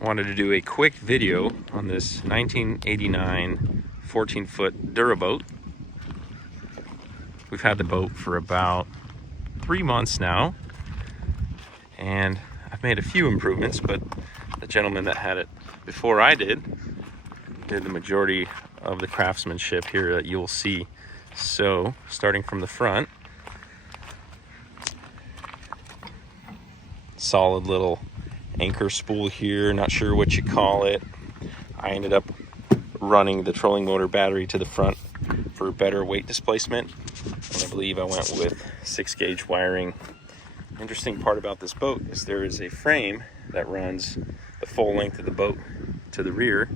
Wanted to do a quick video on this 1989 14-foot Duroboat. We've had the boat for about 3 months now, and I've made a few improvements, but the gentleman that had it before I did the majority of the craftsmanship here that you'll see. So starting from the front, solid little anchor spool here, not sure what you call it. I ended up running the trolling motor battery to the front for better weight displacement, and I believe I went with 6-gauge wiring. Interesting part about this boat is there is a frame that runs the full length of the boat to the rear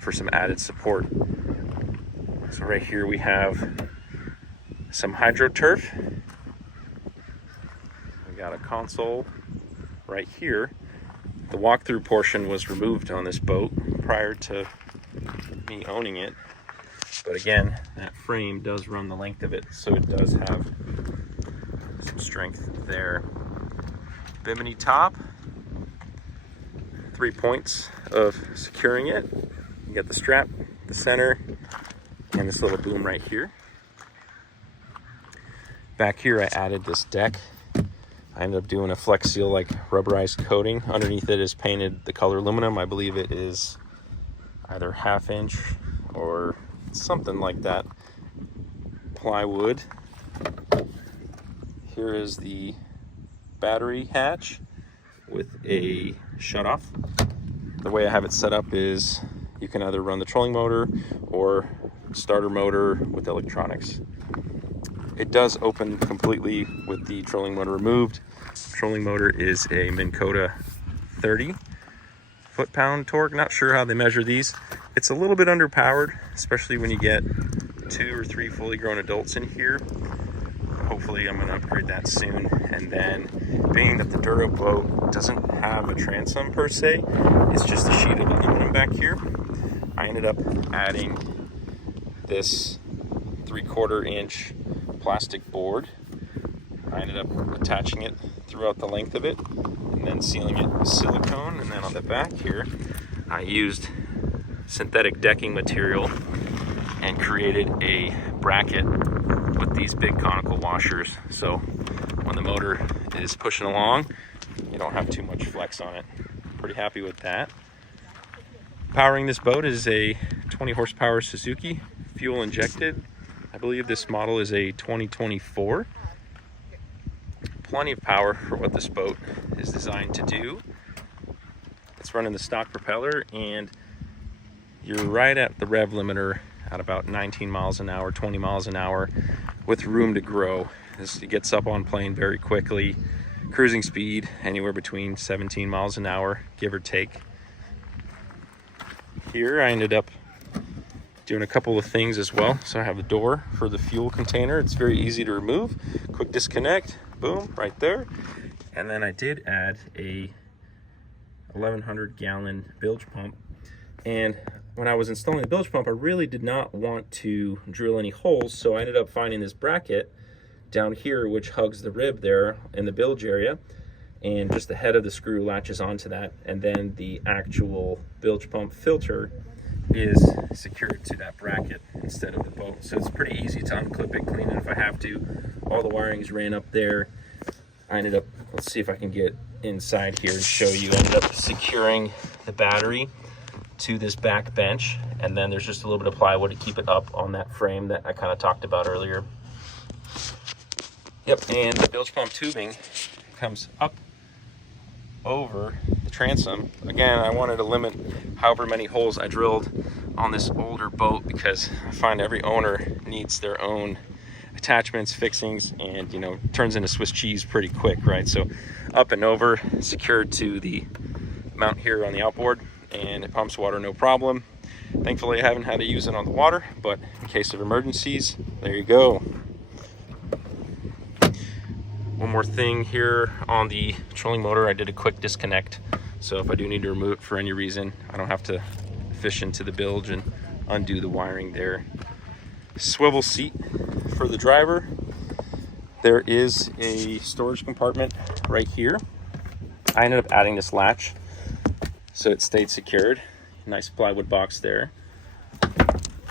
for some added support. So right here we have some hydro turf. We got a console right here. The walkthrough portion was removed on this boat prior to me owning it, but again, that frame does run the length of it, so it does have some strength there. Bimini top, 3 points of securing it. You got the strap, the center, and this little boom right here. Back here I added this deck. I ended up doing a Flex Seal like rubberized coating. Underneath it is painted the color aluminum. I believe it is either 1/2 inch or something like that plywood. Here is the battery hatch with a shutoff. The way I have it set up is you can either run the trolling motor or starter motor with electronics. It does open completely with the trolling motor removed. Trolling motor is a Minn Kota 30 foot-pound torque. Not sure how they measure these. It's a little bit underpowered, especially when you get 2 or 3 fully grown adults in here. Hopefully I'm going to upgrade that soon. And then, being that the Duroboat doesn't have a transom per se, it's just a sheet of aluminum back here, I ended up adding this 3/4 inch plastic board. I ended up attaching it throughout the length of it and then sealing it with silicone. And then on the back here, I used synthetic decking material and created a bracket with these big conical washers. So when the motor is pushing along, you don't have too much flex on it. Pretty happy with that. Powering this boat is a 20 horsepower Suzuki, fuel injected. I believe this model is a 2024. Plenty of power for what this boat is designed to do. It's running the stock propeller, and you're right at the rev limiter at about 19 miles an hour, 20 miles an hour, with room to grow. It gets up on plane very quickly. Cruising speed anywhere between 17 miles an hour, give or take. Here I ended up doing a couple of things as well. So I have the door for the fuel container. It's very easy to remove. Quick disconnect, boom, right there. And then I did add a 1100 gallon bilge pump. And when I was installing the bilge pump, I really did not want to drill any holes, so I ended up finding this bracket down here which hugs the rib there in the bilge area, and just the head of the screw latches onto that, and then the actual bilge pump filter is secured to that bracket instead of the boat. So it's pretty easy to unclip it, clean it if I have to. All the wiring's ran up there. I ended up, let's see if I can get inside here and show you, I ended up securing the battery to this back bench, and then there's just a little bit of plywood to keep it up on that frame that I kind of talked about earlier. Yep, and the bilge pump tubing comes up over the transom. Again, I wanted to limit however many holes I drilled on this older boat, because I find every owner needs their own attachments, fixings, and turns into Swiss cheese pretty quick, right? So up and over, secured to the mount here on the outboard, and it pumps water no problem. Thankfully I haven't had to use it on the water, but in case of emergencies, there you go. One more thing here on the trolling motor, I did a quick disconnect, so if I do need to remove it for any reason, I don't have to fish into the bilge and undo the wiring there. Swivel seat for the driver. There is a storage compartment right here. I ended up adding this latch so it stayed secured. Nice plywood box there.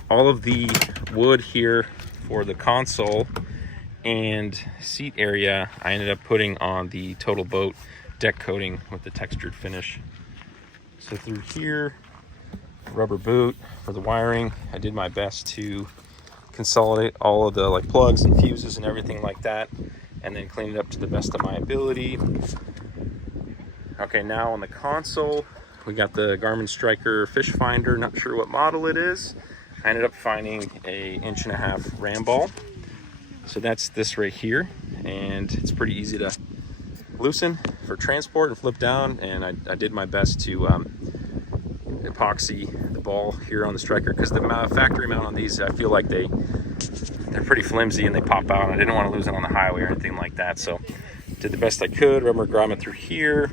All of the wood here for the console and seat area I ended up putting on the Total Boat deck coating with the textured finish. So through here, rubber boot for the wiring. I did my best to consolidate all of the like plugs and fuses and everything like that, and then clean it up to the best of my ability. Okay, now on the console, we got the Garmin Striker fish finder. Not sure what model it is. I ended up finding a 1.5-inch ram ball. So that's this right here, and it's pretty easy to loosen for transport and flip down. And I did my best to epoxy the ball here on the Striker, because the factory mount on these, I feel like they're pretty flimsy and they pop out. I didn't want to lose it on the highway or anything like that, so did the best I could. Rubber grommet through here,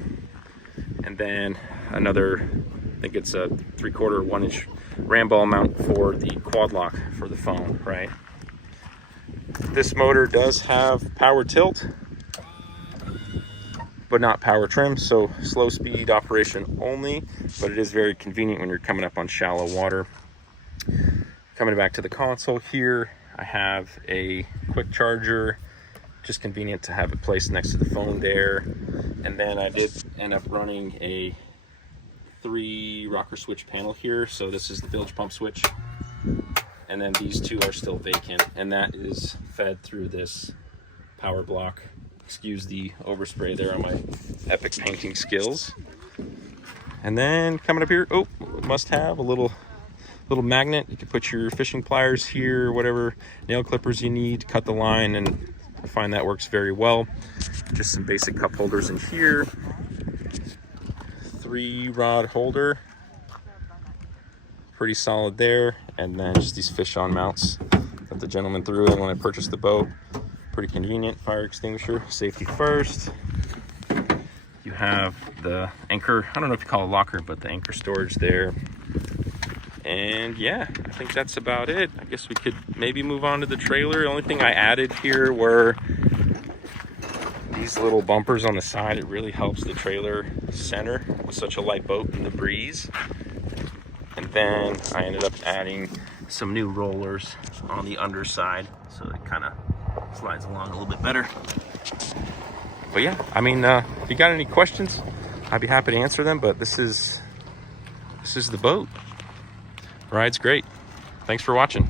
and then another, I think it's a 3/4 1-inch ram ball mount for the quad lock for the phone, right? This motor does have power tilt, but not power trim, so slow speed operation only, but it is very convenient when you're coming up on shallow water. Coming back to the console here, I have a quick charger, just convenient to have it placed next to the phone there. And then I did end up running a 3 rocker switch panel here. So this is the bilge pump switch, and then these two are still vacant, and that is fed through this power block. Excuse the overspray there on my epic painting skills. And then coming up here, oh, must have a little magnet. You can put your fishing pliers here, whatever nail clippers you need to cut the line, and I find that works very well. Just some basic cup holders in here. 3-rod holder, pretty solid there. And then just these fish on mounts that the gentleman threw in when I purchased the boat. Pretty convenient. Fire extinguisher, safety first. You have the anchor, I don't know if you call it locker, but the anchor storage there. And yeah, I think that's about it. I guess we could maybe move on to the trailer. The only thing I added here were these little bumpers on the side. It really helps the trailer center with such a light boat in the breeze. And then I ended up adding some new rollers on the underside, so it kind of slides along a little bit better. But yeah, I mean, if you got any questions, I'd be happy to answer them. But this is the boat. Ride's great. Thanks for watching.